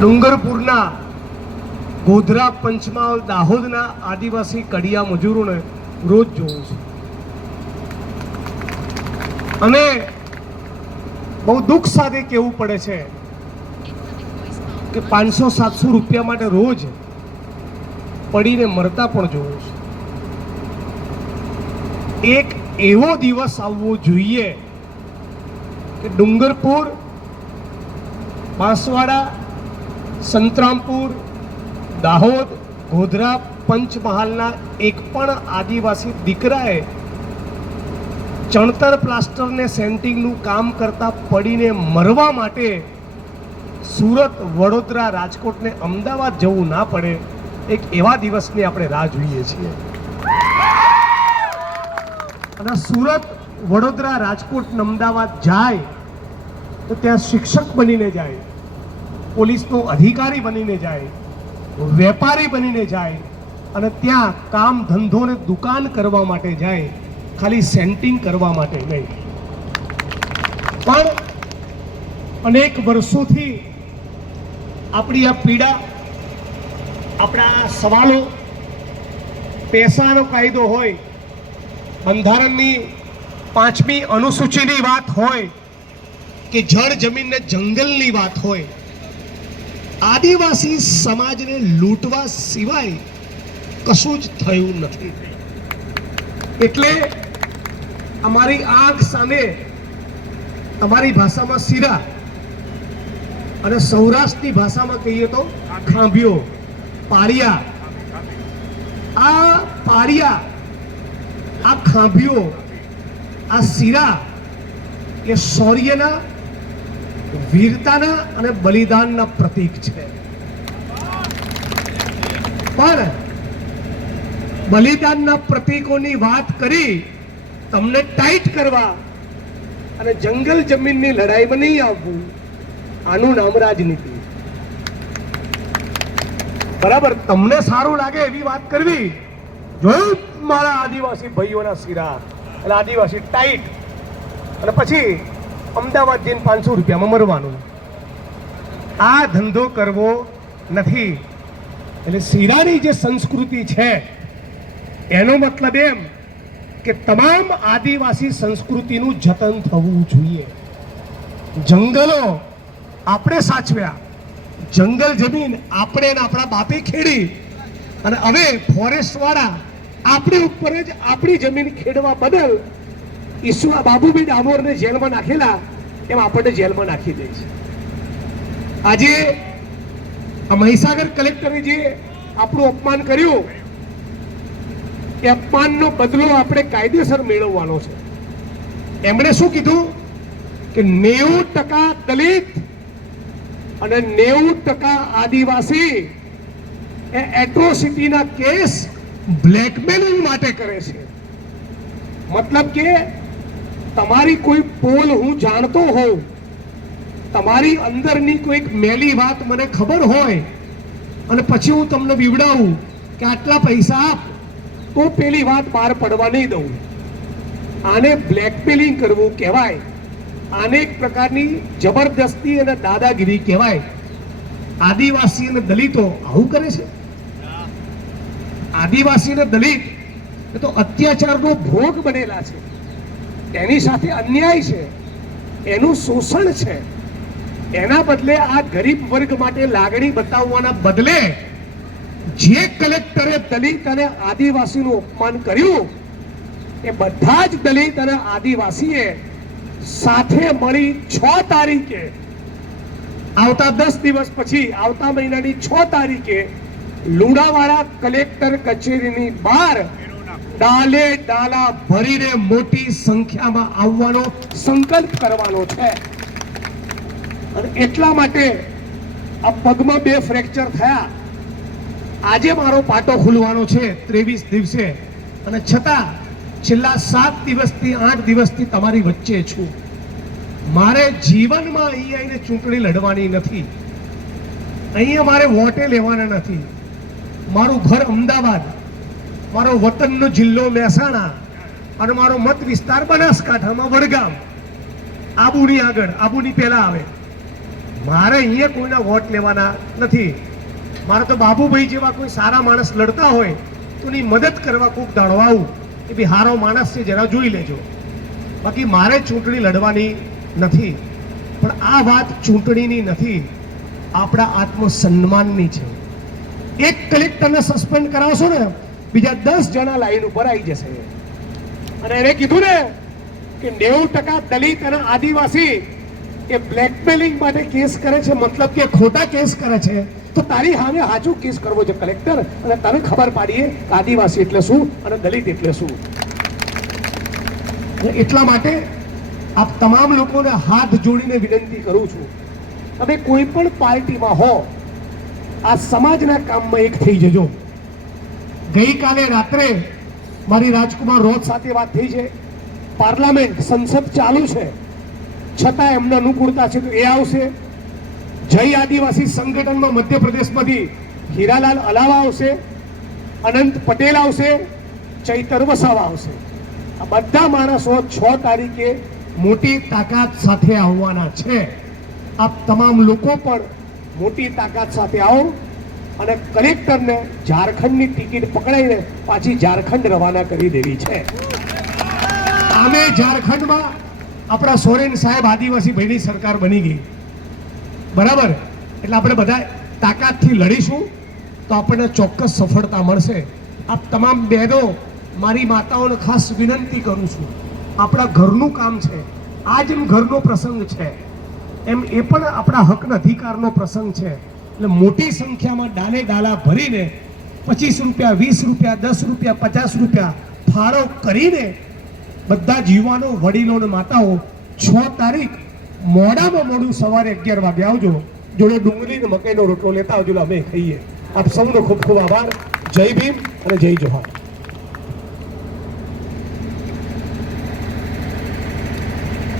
ડુંગરપુરના ગોધરા પંચમહાલ દાહોદના આદિવાસી કડિયા મજૂરોને રોજ જોઉં છું. અને બહુ દુઃખ સાથે કહેવું પડે છે કે પાંચસો સાતસો રૂપિયા માટે રોજ પડીને મરતા પણ જોઉં છું. એક એવો દિવસ આવવો જોઈએ કે ડુંગરપુર, બાંસવાડા સંતરામપુર, દાહોદ, ગોધરા પંચમહાલના એક પણ આદિવાસી દીકરાએ ચણતર પ્લાસ્ટરને સેન્ટિંગનું કામ કરતા પડીને મરવા માટે સુરત વડોદરા રાજકોટને અમદાવાદ જવું ના પડે, એક એવા દિવસની આપણે રાહ જોઈએ છીએ. અને સુરત વડોદરા રાજકોટ અમદાવાદ જાય, તો ત્યાં શિક્ષક બનીને જાય. પોલીસનો અધિકારી બનીને જાય, વેપારી બનીને જાય અને ત્યાં કામ ધંધો ને દુકાન કરવા માટે જાય, ખાલી સેન્ટિંગ કરવા માટે નહીં. પણ અનેક વર્ષોથી આપણી આ પીડા, આપણા સવાલો, પૈસાનો કાયદો હોય, બંધારણની પાંચમી અનુસૂચિની વાત હોય, કે જળ જમીનને જંગલની વાત હોય આદિવાસી સમાજને લૂંટવા સિવાય કશું જ થયું નથી. એટલે અમારી આંખ સામે અમારી ભાષામાં શીરા અને સૌરાષ્ટ્રની ભાષામાં કહીએ તો ખાંભીઓ, પાળિયા. આ પાળિયા, આ ખાંભીઓ, આ શીરા એ શૌર્યના વીરતાના અને બલિદાનના પ્રતીક છે. પણ બલિદાનના પ્રતીકોની વાત કરી, તમને ટાઈટ કરવા અને જંગલ જમીનની લડાઈમાં નહીં આવવું, આનું નામ રાજનીતિ. બરાબર, તમને સારું લાગે એવી વાત કરવી? જોયું મારા આદિવાસી ભાઈઓના શિરા? અને આદિવાસી ટાઈટ. અને પછી અમદાવાદ જઈને પાંચસો રૂપિયામાં મરવાનું. આ ધંધો કરવો નથી. એટલે શીરાની જે સંસ્કૃતિ છે, એનો મતલબ એમ કે તમામ આદિવાસી સંસ્કૃતિનું જતન થવું જોઈએ. જંગલો આપણે સાચવ્યા. જંગલ જમીન આપણે આપણા બાપે ખેડી. અને હવે ફોરેસ્ટ વાળા આપણી ઉપર જ આપણી જમીન ખેડવા બદલ ઈસુઆ બાબુભાઈ ડામોરને જેલમાં નાખેલા, એમ આપણને જેલમાં નાખી દે છે. આજે આ મહીસાગર કલેક્ટરે જે આપણું અપમાન કર્યું, એ અપમાનનો બદલો આપણે કાયદેસર મેળવવાનો છે. એમણે શું કીધું? કે નેવું ટકા દલિત અને નેવું ટકા આદિવાસી એ એટ્રોસિટીના કેસ બ્લેકમેલિંગ માટે કરે છે. મતલબ કે તમારી કોઈ પોલ હું જાણતો હોઉં, તમારી અંદરની કોઈક મેલી વાત મને ખબર હોય, અને પછી હું તમને બીવડાવું કે આટલા પૈસા આપ, તો પેલી વાત બહાર પડવા નહીં દઉં. આને બ્લેકમેલિંગ કરવું કહેવાય. આને એક પ્રકારની જબરદસ્તી અને દાદાગીરી કહેવાય. આદિવાસી અને દલિતો આવું કરે છે? આદિવાસી અને દલિત એ તો અત્યાચારનો ભોગ બનેલા છે. એની સાથે અન્યાય છે, એનું શોષણ છે. એના બદલે આ ગરીબ વર્ગ માટે લાગણી બતાવવાના બદલે જે કલેક્ટરે દલિત અને આદિવાસીનું અપમાન કર્યું, એ બધા જ દલિત અને આદિવાસીએ સાથે મળી છ તારીખે, આવતા દસ દિવસ પછી, આવતા મહિનાની છ તારીખે લુણાવાડા કલેક્ટર કચેરીની બહાર ડાલે ડાલા ભરીને મોટી સંખ્યામાં આવવાનો સંકલ્પ કરવાનો છે. અને એટલા માટે આ પગમાં બે ફ્રેક્ચર થયા. આજે મારો પાટો ખુલવાનો છે ત્રેવીસ દિવસે. અને છતાં છેલ્લા સાત દિવસથી આઠ દિવસથી તમારી વચ્ચે છું. મારે જીવનમાં અહીં આવીને ચૂંટણી લડવાની નથી. અહીંયા મારે વોટે લેવાના નથી. મારું ઘર અમદાવાદ. મારો વતનનો જિલ્લો મહેસાણા અને મારો મત વિસ્તાર બનાસકાંઠામાં વડગામ. આબુની આગળ, આબુની પહેલા આવે. મારે અહીંયા કોઈના વોટ લેવાના નથી. મારે તો બાબુભાઈ જેવા કોઈ સારા માણસ લડતા હોય, તો એની મદદ કરવા ખૂબ દાડો આવું. એ બી હારો માણસ છે, જરા જોઈ લેજો. બાકી મારે ચૂંટણી લડવાની નથી. પણ આ વાત ચૂંટણીની નથી. આપણા આત્મસન્માનની છે. એક કલેક્ટરને સસ્પેન્ડ કરાવશો ને બીજા દસ જણા લાઈન ઉપર આવી જશે. અને એને કીધું ને કે નેવું ટકા દલિત અને આદિવાસી એ બ્લેકમેલિંગ માટે કેસ કરે છે, મતલબ કે ખોટા કેસ કરે છે. તો તારી સામે સાચું કેસ કરવો છે, કલેક્ટર. અને તને ખબર પાડીએ આદિવાસી એટલે શું અને દલિત એટલે શું. એટલા માટે આપ તમામ લોકોને હાથ જોડીને વિનંતી કરું છું. તમે કોઈ પણ પાર્ટીમાં હો, આ સમાજના કામમાં એક થઈ જજો. ગઈકાલે રાત્રે મારી રાજકુમાર રોજ સાથે વાત થઈ છે. પાર્લામેન્ટ સંસદ ચાલુ છે. છતાં એમને અનુકૂળતા છે તો એ આવશે. જય આદિવાસી સંગઠનમાં મધ્યપ્રદેશમાંથી હીરાલાલ અલાવા આવશે, અનંત પટેલ આવશે, ચૈતર વસાવા આવશે. આ બધા માણસો છ તારીખે મોટી તાકાત સાથે આવવાના છે. આપ તમામ લોકો પણ મોટી તાકાત સાથે આવો. અને કલેક્ટરને ઝારખંડની ટિકિટ પકડાઈને પાછી ઝારખંડ રવાના કરી દેવી છે. આમે ઝારખંડમાં આપણા સોરેન સાહેબ આદિવાસી ભાઈની સરકાર બની ગઈ. બરાબર? એટલે આપણે બધા તાકાતથી લડીશું તો આપણને ચોક્કસ સફળતા મળશે. આપ તમામ બહેનો મારી માતાઓને ખાસ વિનંતી કરું છું. આપણા ઘરનું કામ છે. આ જેમ ઘરનો પ્રસંગ છે. એમ એ પણ આપણા હકના અધિકારનો પ્રસંગ છે. એટલે મોટી સંખ્યામાં ડાલે ડાલા ભરીને પચીસ રૂપિયા, વીસ રૂપિયા, દસ રૂપિયા, પચાસ રૂપિયા ફાળો કરીને બધા જ યુવાનો, વડીલો અને માતાઓ છ તારીખ મોડામાં મોડું સવારે અગિયાર વાગે આવજો. જોડે ડુંગળી મકાઈનો રોટલો લેતા આવજો અમે ખાઈએ. આપ સૌનો ખૂબ ખૂબ આભાર. જય ભીમ અને જય જોહાર